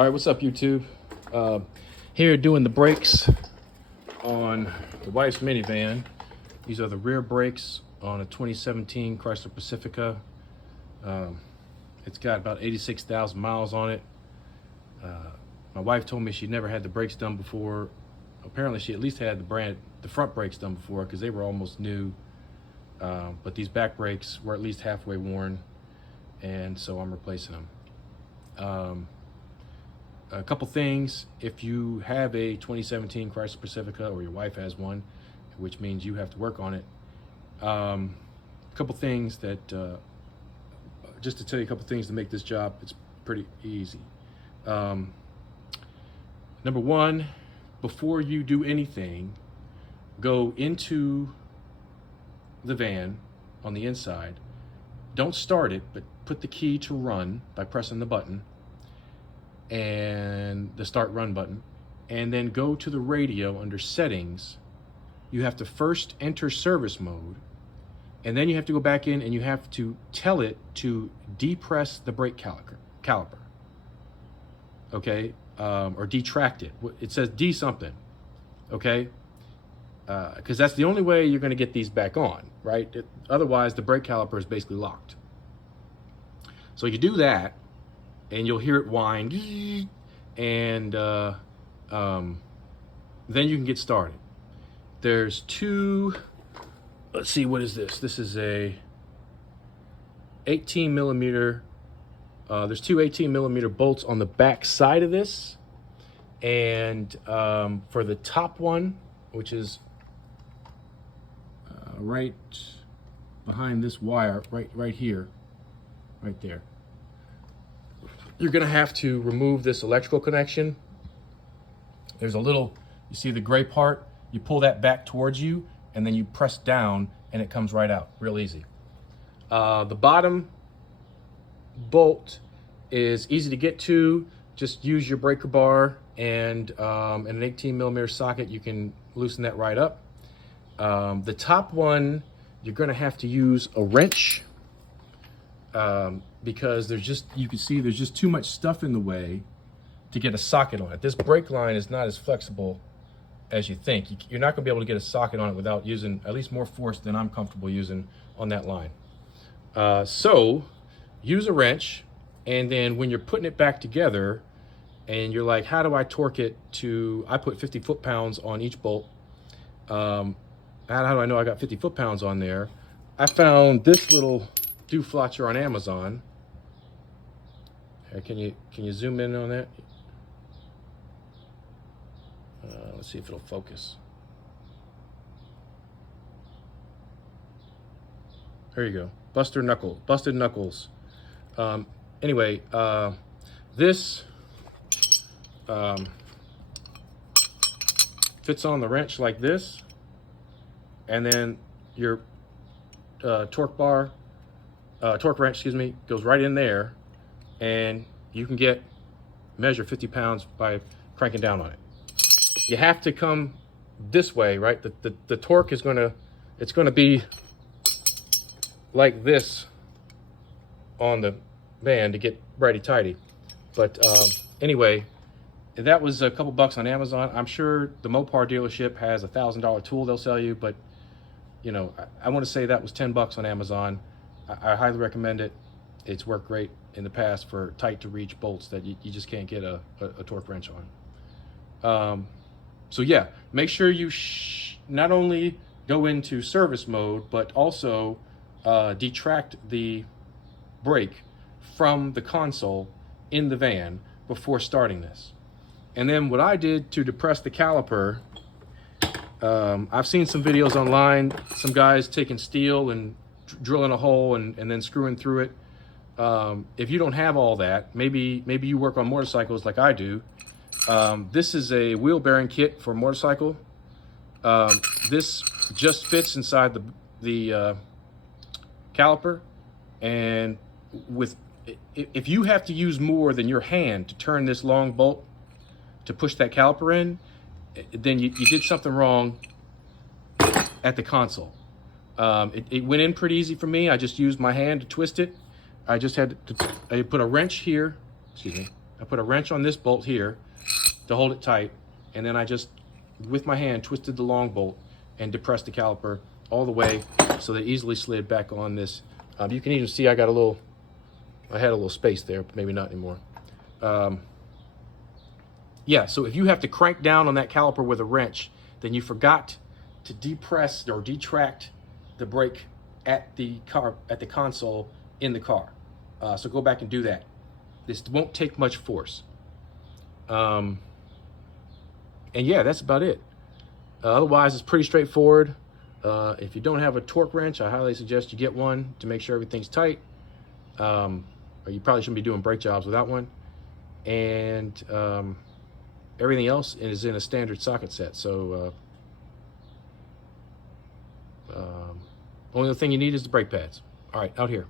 All right, what's up, YouTube? Here doing the brakes on the wife's minivan. These are the rear brakes on a 2017 Chrysler Pacifica. It's got about 86,000 miles on it. My wife told me she'd never had the brakes done before. Apparently she at least had the front brakes done before because they were almost new. But these back brakes were at least halfway worn, and so I'm replacing them. A couple things: if you have a 2017 Chrysler Pacifica, or your wife has one, which means you have to work on it. A couple things that, just to tell you a couple things to make this job, it's pretty easy. Number one, before you do anything, go into the van on the inside. Don't start it, but put the key to run by pressing the button, and the start run button, and then go to the radio under settings. You have to first enter service mode, and then you have to go back in and you have to tell it to depress the brake caliper, okay? Or detract it. It says D something, okay? Because that's the only way you're going to get these back on, right? Otherwise, the brake caliper is basically locked. So you do that, and you'll hear it whine, and then you can get started. There's two, let's see, what is this? This is a 18 millimeter, there's two 18 millimeter bolts on the back side of this. And for the top one, which is right behind this wire, right here, right there, you're gonna have to remove this electrical connection. There's a little, you see the gray part? You pull that back towards you, and then you press down, and it comes right out, real easy. The bottom bolt is easy to get to. Just use your breaker bar and an 18 millimeter socket. You can loosen that right up. The top one, you're gonna have to use a wrench, because there's just, you can see there's just too much stuff in the way to get a socket on it. This brake line is not as flexible as you think. You're not gonna be able to get a socket on it without using at least more force than I'm comfortable using on that line. So use a wrench, and then when you're putting it back together and you're like, how do I torque it to, I put 50 foot-pounds on each bolt. How do I know I got 50 foot-pounds on there? I found this little dooflotcher on Amazon. Can you zoom in on that? Let's see if it'll focus. There you go. Busted knuckles. Anyway, this fits on the wrench like this, and then your torque wrench, excuse me, goes right in there, and you can measure 50 pounds by cranking down on it. You have to come this way, right? The torque is it's gonna be like this on the van to get righty-tighty. But anyway, that was a couple bucks on Amazon. I'm sure the Mopar dealership has a $1,000 tool they'll sell you, but you know, I want to say that was 10 bucks on Amazon. I highly recommend it. It's worked great in the past for tight to reach bolts that you just can't get a torque wrench on. So yeah, make sure you not only go into service mode, but also detract the brake from the console in the van before starting this. And then what I did to depress the caliper, I've seen some videos online, some guys taking steel and drilling a hole and then screwing through it. If you don't have all that, maybe you work on motorcycles like I do. This is a wheel bearing kit for a motorcycle. This just fits inside the caliper, and if you have to use more than your hand to turn this long bolt to push that caliper in, then you did something wrong at the console. It went in pretty easy for me. I just used my hand to twist it. I just had to, I put a wrench here, excuse me, I put a wrench on this bolt here to hold it tight, and then I just, with my hand, twisted the long bolt and depressed the caliper all the way so they easily slid back on this. You can even see I had a little space there, but maybe not anymore. Yeah, so if you have to crank down on that caliper with a wrench, then you forgot to depress or detract the brake at the console in the car. So go back and do that. This won't take much force. And yeah, that's about it. Otherwise, it's pretty straightforward. If you don't have a torque wrench, I highly suggest you get one to make sure everything's tight. Or you probably shouldn't be doing brake jobs without one. And everything else is in a standard socket set. So only thing you need is the brake pads. All right, out here.